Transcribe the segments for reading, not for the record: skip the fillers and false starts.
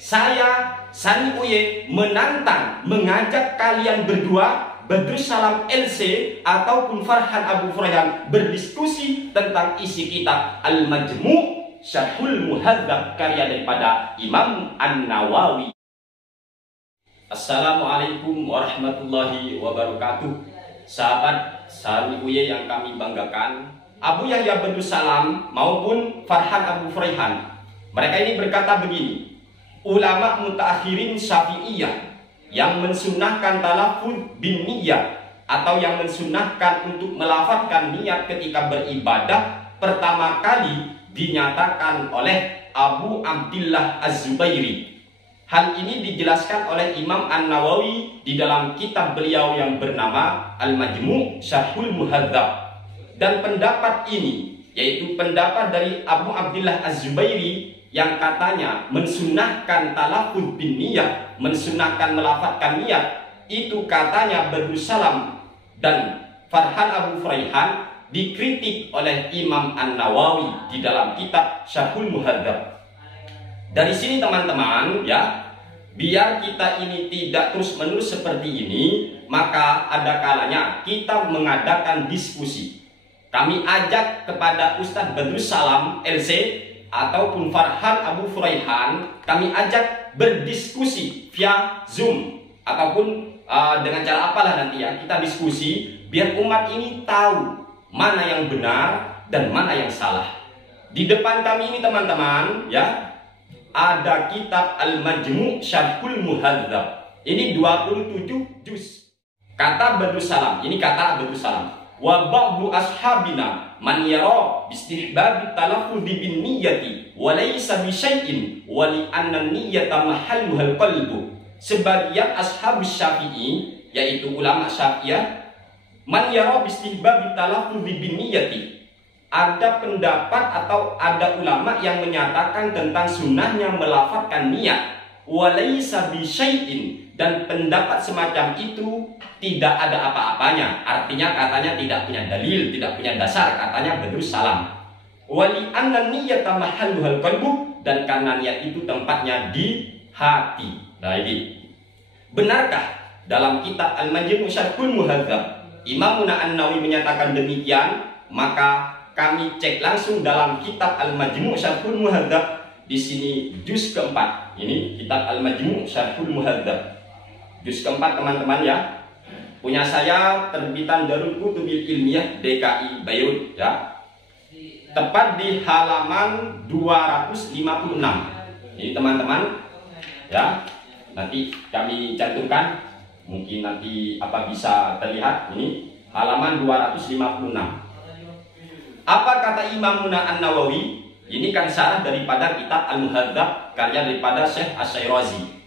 Saya, Sani Uye, menantang, mengajak kalian berdua, Badrus Salam LC ataupun Farhan Abu Furaihan, berdiskusi tentang isi kitab Al-Majmu' Syarhul Muhadzab karya daripada Imam An-Nawawi. Assalamualaikum warahmatullahi wabarakatuh. Sahabat Sani Uye yang kami banggakan, Abu Yahya Badrus Salam maupun Farhan Abu Furaihan, mereka ini berkata begini: ulama mutaakhirin Syafi'iyah yang mensunahkan talafuz bin niyah atau yang mensunahkan untuk melafazkan niat ketika beribadah pertama kali dinyatakan oleh Abu Abdillah Az-Zubairi. Hal ini dijelaskan oleh Imam An-Nawawi di dalam kitab beliau yang bernama Al-Majmu' Syarhul Muhadzab. Dan pendapat ini, yaitu pendapat dari Abu Abdillah Az-Zubairi yang katanya mensunahkan talafuz bin niyah, mensunahkan melafazkan niat, itu katanya Badrus Salam dan Farhan Abu Furaihan dikritik oleh Imam An-Nawawi di dalam kitab Syarhul Muhadzab. Dari sini teman-teman ya, biar kita ini tidak terus-menerus seperti ini, maka ada kalanya kita mengadakan diskusi. Kami ajak kepada Ustadz Badrus Salam LC ataupun Farhan Abu Furaihan, kami ajak berdiskusi via Zoom ataupun dengan cara apalah nanti ya, kita diskusi biar umat ini tahu mana yang benar dan mana yang salah. Di depan kami ini teman-teman ya, ada kitab Al-Majmu' Syarhul Muhadzab. Ini 27 juz. Kata Badrus Salam, ini kata Badrus Salam, wa ba'du ashabina man yara bistihbab talaffuz bin niyyati wa laysa bi syai'in wa li anna niyyata mahalluhal qalbu. Sebagian ashabus Syafi'i, yaitu ulama Syafi'iyah, man yara bistihbab talaffuz bin niyyati, ada pendapat atau ada ulama yang menyatakan tentang sunnahnya melafazkan niat, walaysa bi syai'in, dan pendapat semacam itu tidak ada apa-apanya. Artinya katanya tidak punya dalil, tidak punya dasar, katanya Badrus Salam. Wali anna niyyata mahalluhal qalbu, dan karena niat itu tempatnya di hati. Nah ini benarkah dalam kitab Al-Majmu' Syarhul Muhadzab Imamuna An-Nawawi menyatakan demikian? Maka kami cek langsung dalam kitab Al-Majmu' Syarhul Muhadzab, di sini juz keempat. Ini kitab Al-Majmu' Syarhul Muhadzab juz keempat teman-teman ya. Punya saya terbitan Darul Kutubil Ilmiyah DKI Beirut ya. Tepat di halaman 256. Ini teman-teman ya. Nanti kami cantumkan, mungkin nanti apa bisa terlihat, ini halaman 256. Apa kata Imamuna An-Nawawi? Ini kan syarah daripada kitab Al-Muhadzab karya daripada Syekh Asy-Syairazi.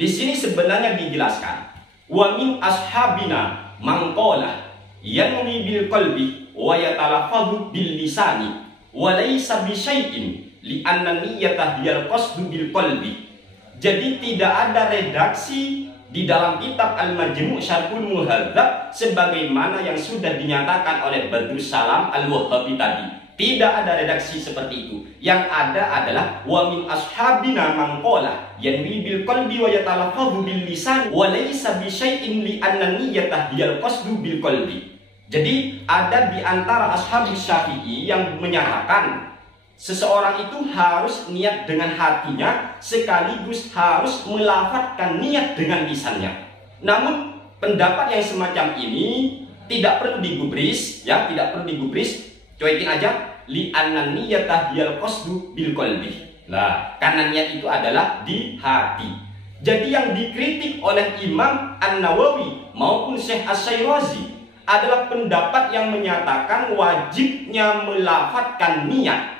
Di sini sebenarnya dijelaskan, wa min ashabina man qala yanwi bil qalbi wa yatalaffadhu bil lisani wa laysa bi syai'in li anna niyyata hiyal qasdu bil qalbi. Jadi tidak ada redaksi di dalam kitab Al-Majmu' Syarhul Muhadzab sebagaimana yang sudah dinyatakan oleh Badrus Salam Al-Wahhabi tadi. Tidak ada redaksi seperti itu. Yang ada adalah wa min ashabina man qala yanwi bil qalbi wa yatalaffadhu bil lisan wa laysa bi syai'in li anna niyyata hiyal qasdu bil qalbi. Jadi ada di antara ashabus Syafi'i yang menyatakan seseorang itu harus niat dengan hatinya sekaligus harus melafazkan niat dengan lisannya. Namun pendapat yang semacam ini tidak perlu digubris ya, tidak perlu digubris. Cuekin aja, li anna niyyata hiyal qasdu bil qalbi. Nah, karena niat itu adalah di hati. Jadi yang dikritik oleh Imam An-Nawawi maupun Syekh Asy-Syairazi adalah pendapat yang menyatakan wajibnya melafazkan niat.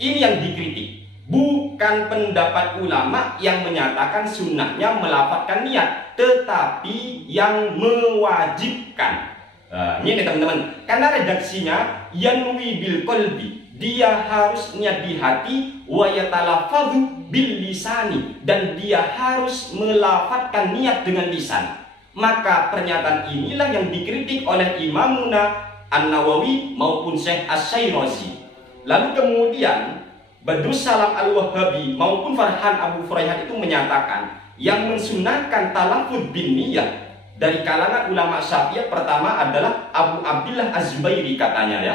Ini yang dikritik, bukan pendapat ulama yang menyatakan sunnahnya melafazkan niat, tetapi yang mewajibkan. Nah, ini teman-teman, karena redaksinya yanwi bil qalbi, dia harus niat di hati, wa yatalaffadhu bil lisani, dan dia harus melafazkan niat dengan lisan. Maka pernyataan inilah yang dikritik oleh Imamuna An-Nawawi maupun Syekh Asy-Syairazi. Lalu kemudian Badrus Salam Al-Wahhabi maupun Farhan Abu Furaihan itu menyatakan yang mensunahkan talaffuz bin niyah dari kalangan ulama Syafi'iyah pertama adalah Abu Abdillah Az-Zubairi katanya ya.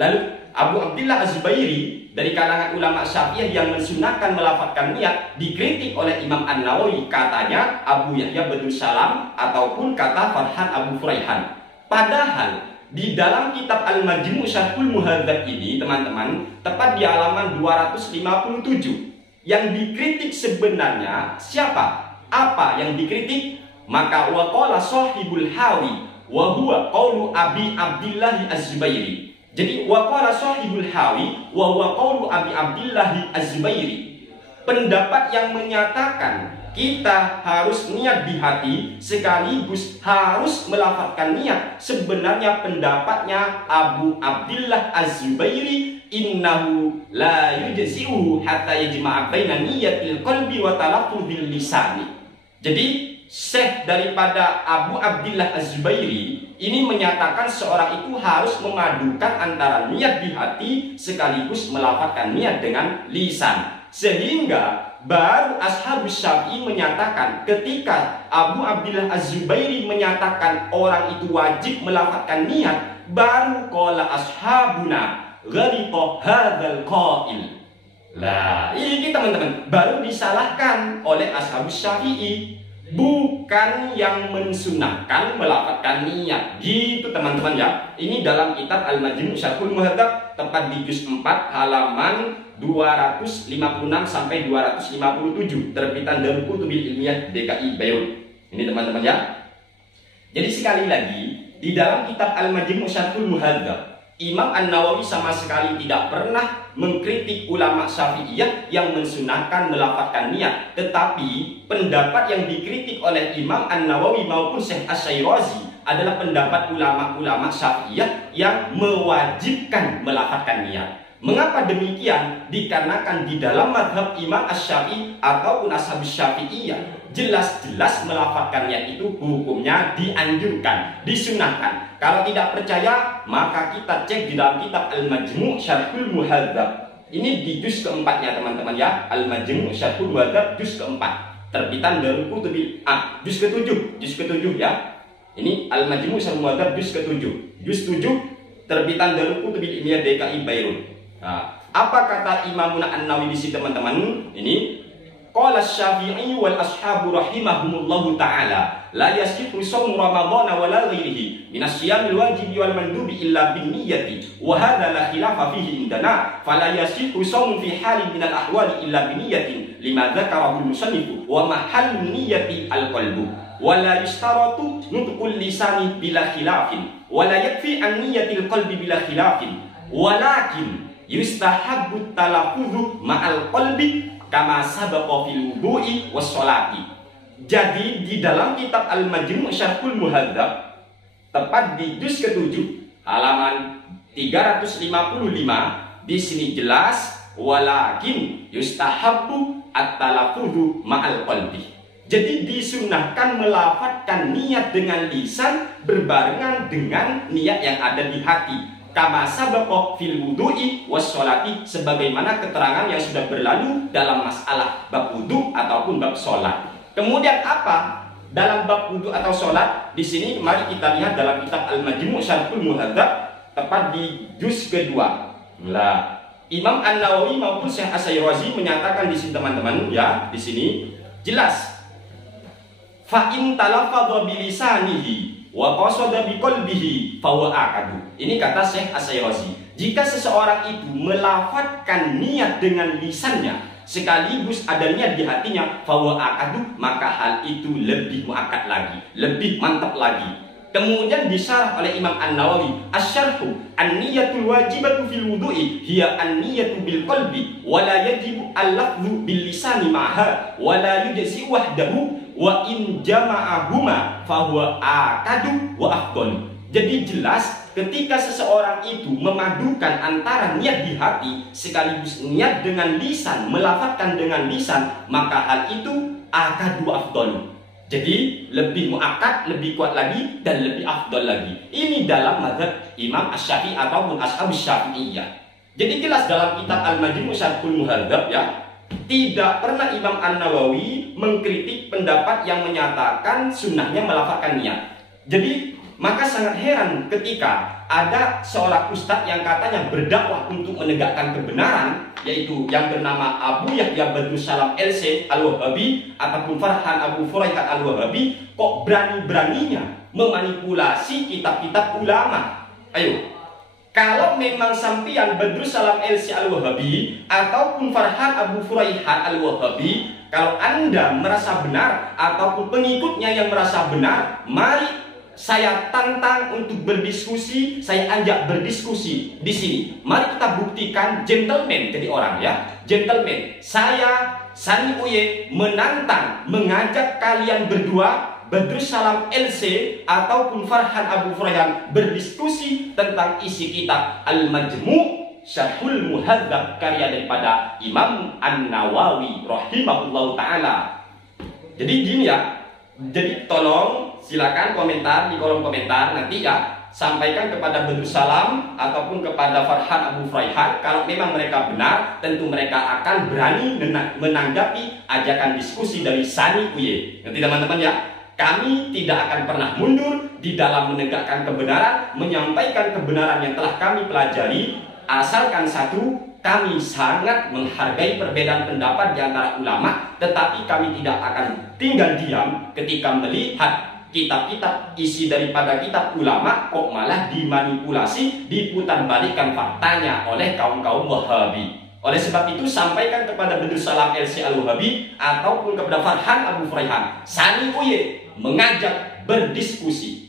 Lalu Abu Abdillah Az-Zubairi dari kalangan ulama Syafi'iyah yang mensunahkan melafadzkan niat dikritik oleh Imam An-Nawawi, katanya Abu Yahya Badrus Salam ataupun kata Farhan Abu Furaihan. Padahal di dalam kitab Al-Majmu' Syarhul Muhadzab ini teman-teman, tepat di halaman 257, yang dikritik sebenarnya siapa? Apa yang dikritik? Maka waqala sahibul hawi wa huwa qaulu Abi Abdillah Az-Zubairi. Jadi waqala sahibul hawi wa huwa qaulu Abi Abdillah Az-Zubairi. Pendapat yang menyatakan kita harus niat di hati sekaligus harus melafadzkan niat, sebenarnya pendapatnya Abu Abdillah Az-Zubairi, innahu la yujzi'uhu hatta yajma'a baina niyatil qalbi wa talaffuzil lisani. Jadi Syekh daripada Abu Abdillah Az-Zubairi ini menyatakan seorang itu harus memadukan antara niat di hati sekaligus melafadzkan niat dengan lisan. Sehingga baru Ashabus Syafi'i menyatakan, ketika Abu Abdillah Az-Zubairi menyatakan orang itu wajib melafadzkan niat, baru qala ashabuna ghalita hadzal qail. Lah, ini teman-teman baru disalahkan oleh Ashabus Syafi'i, bukan yang mensunahkan melafadzkan niat. Gitu teman-teman ya. Ini dalam kitab Al-Majmu' Syarhul Muhadzab tepat di juz 4 halaman 256 sampai 257 terbitan Darul Kutubil Ilmiah DKI Beirut. Ini teman-teman ya. Jadi sekali lagi di dalam kitab Al-Majmu' Syarhul Muhadzab, Imam An-Nawawi sama sekali tidak pernah mengkritik ulama Syafi'iyah yang mensunahkan melafadzkan niat. Tetapi pendapat yang dikritik oleh Imam An-Nawawi maupun Syekh Asy-Syirazi adalah pendapat ulama-ulama Syafi'iyah yang mewajibkan melafadzkan niat. Mengapa demikian? Dikarenakan di dalam mazhab Imam Asy-Syafi'i ataupun Ashabus Syafi'iyah jelas-jelas melafadzkan niat itu hukumnya dianjurkan, disunahkan. Kalau tidak percaya, maka kita cek di dalam kitab Al-Majmu' Syarhul Muhadzab. Ini di juz keempatnya teman-teman ya. Al-Majmu' Syarhul Muhadzab juz keempat, terbitan Darul Kutubil juz ketujuh ya. Ini Al-Majmu' Syarhul Muhadzab juz ketujuh, juz 7 terbitan Darul Kutubil Ilmiah DKI Beirut. Nah, apa kata Imam An-Nawawi di sini teman-teman? Ini qala Asy-Syafi'i wal ashabu rahimahumullahu ta'ala la yasihu shaum Ramadan wa la ghairihi min asy-syiyamil wajibi wal mandubi illa bin niyyati wa hadza la khilafa fihi indana fala yasihu shaum fi halin min al ahwali illa bin niyyatin lima dzakarahu al-musannif wa mahallun niyyati al-qalbu wa la yashtaratu nutqul lisani bila khilafin wa la yakfi an niyyatil qalbi bila khilafin walakin yustahabbu talaffuz ma'al qalbi kama sabaqa fil wudu'i was sholati. Jadi di dalam kitab Al-Majmu' Syarhul Muhadzab tepat di juz ke-7 halaman 355 di sini jelas walakin yustahabbu at-talaffuz ma'al qalbi. Jadi disunahkan melafadzkan niat dengan lisan berbarengan dengan niat yang ada di hati. Kama sabaqa fil wudu'i was sholati, sebagaimana keterangan yang sudah berlalu dalam masalah bab wudu ataupun bab sholat. Kemudian apa dalam bab wudu atau sholat? Di sini mari kita lihat dalam kitab Al-Majmu' Syarhul Muhadzab tepat di juz kedua. Lah, Imam An-Nawawi maupun Syekh Asy-Syirazi menyatakan di sini teman-teman ya, di sini jelas fa in talaffadha bilisanihi wa qasada biqalbihi fa huwa aqadu. Ini kata Syekh Asy-Syirazi. Jika seseorang itu melafadzkan niat dengan lisannya sekaligus ada niat di hatinya, fa huwa aqadu, maka hal itu lebih muakkad lagi, lebih mantap lagi. Kemudian disyarah oleh Imam An-Nawawi, asy-syarhu an-niyatul wajibatu fil wudu'i hiya an-niyatu bil qalbi wa la yajibu al-lafdhu bil lisani ma'ha wa la yujzi wahdahu wa in jama'ahuma fa huwa aqadu wa afdal. Jadi jelas ketika seseorang itu memadukan antara niat di hati sekaligus niat dengan lisan, melafadzkan dengan lisan, maka hal itu aqadu afdal. Jadi lebih muakkad, lebih kuat lagi dan lebih afdal lagi. Ini dalam mazhab Imam Asy-Syafi'i ataupun Ashabus Syafi'iyah. Jadi jelas dalam kitab Al-Majmu' Syarhul Muhadzab ya, tidak pernah Imam An-Nawawi mengkritik pendapat yang menyatakan sunnahnya melafalkan niat. Jadi maka sangat heran ketika ada seorang ustadz yang katanya berdakwah untuk menegakkan kebenaran, yaitu yang bernama Abu Yahya Badrus Salam LC Al-Wahabi ataupun Farhan Abu Furaihat Al-Wahabi, kok berani-beraninya memanipulasi kitab-kitab ulama. Ayo, kalau memang sampian Badrus Salam LC Al-Wahabi ataupun Farhan Abu Furaihat Al-Wahabi, kalau Anda merasa benar ataupun pengikutnya yang merasa benar, mari saya tantang untuk berdiskusi, saya ajak berdiskusi di sini. Mari kita buktikan gentleman jadi orang ya. Gentleman. Saya Sani Uye menantang, mengajak kalian berdua Badrus Salam LC ataupun Farhan Abu Furaihan berdiskusi tentang isi kitab Al-Majmu' Syarhul Muhadzab karya daripada Imam An-Nawawi rahimahullahu taala. Jadi gini ya. Jadi tolong silakan komentar di kolom komentar nanti ya, sampaikan kepada Badrus Salam ataupun kepada Farhan Abu Furaihan kalau memang mereka benar, tentu mereka akan berani menanggapi ajakan diskusi dari Sani Uye. Nanti teman-teman ya, kami tidak akan pernah mundur di dalam menegakkan kebenaran, menyampaikan kebenaran yang telah kami pelajari, asalkan satu, kami sangat menghargai perbedaan pendapat di antara ulama, tetapi kami tidak akan tinggal diam ketika melihat kitab-kitab isi daripada kitab ulama kok malah dimanipulasi, diputarbalikkan faktanya oleh kaum-kaum Wahabi. Oleh sebab itu sampaikan kepada Badrus Salam LC Al-Wahabi ataupun kepada Farhan Abu Furaihan, Sani Uye mengajak berdiskusi.